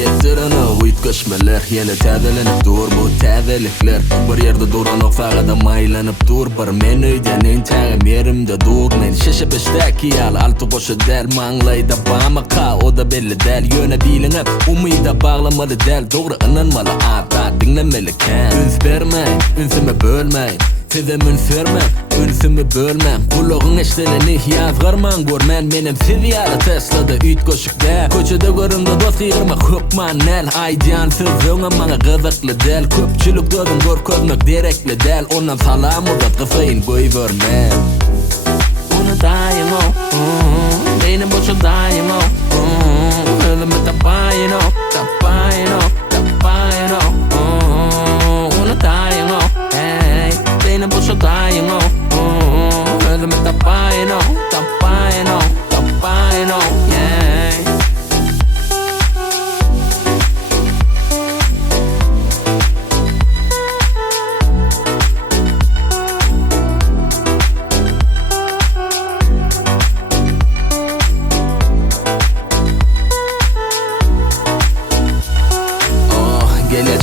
Yettirana uytkashmeler Yine täzelenip dur bu täzelikler Bir yerde duran oqsagada maylanıp dur Bir men öýdenin tägim yerimde dur Men şeşe beştäki ýal alty goşa däl Maňlaýda bamaka o da belli däl Ýöne biliňip umyda baglamaly däl Dogry ynanmaly ata diňlemeli kän Üns bermeň, ünsüme bölmeň Sizem üns vermem, ünsümü bölmem Kulagyň eşdeleni ýazgarman görmän Menem siz ýaly Tesla'da üýt goşuk däl Köçede göründe dost ýygyrmak hukman näl Aýdýan sözüňe maňa gyzykly däl Köpçülik dödüm görkezmek derekli däl Ondan salam uzat gysyň goýbermän Unudaýym o, beýnim boşa daýym o Özümi tapaýyn o, tapaýyn o, tapaýyn o Unudaýym o, beýnim boşa daýym o Özümi tapaýyn o, tapaýyn o, tapaýyn o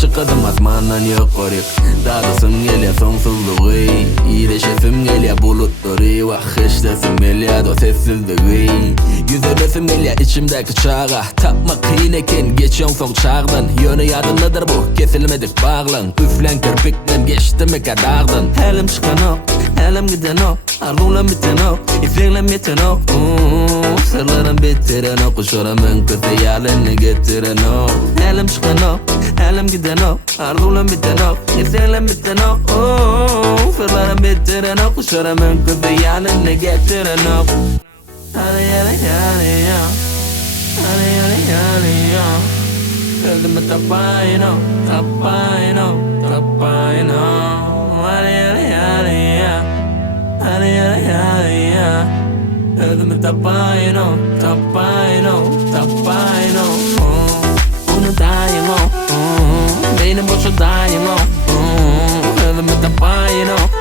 Çıkadım atmandan yukarı Dağılsın geliyor sonsuzluğu İyileşesim geliyor bulutları Vakıştasım geliyor da sessizliği Yüzelesim geliyor içimdeki çağa Tapmak kıyın eken geçiyon son çağdan Yönü yadındadır bu kesilmedik bağlan Üflen kirpiklerim geçti mi kadardın Elim çıkan o, elim giden o Arzulam biten o, ifleğlem biten o Sırlarım bitiren o Kuşoramın kızı yalını getiren o Elim çıkan o, elim giden o Arzulam biten o, ifleğlem biten o Sırlarım bitiren o Kuşoramın kızı yalını getiren o Hadi hadi hadi ya Hadi hadi hadi ya Gözümü tapaýyn o, tapaýyn o, tapaýyn o Hadi hadi hadi ya Hadi hadi hadi ya Özümi tapaýyn o, tapaýyn o, tapaýyn o Unudaýym o, beýnim boşa daýym o Özümi tapaýyn o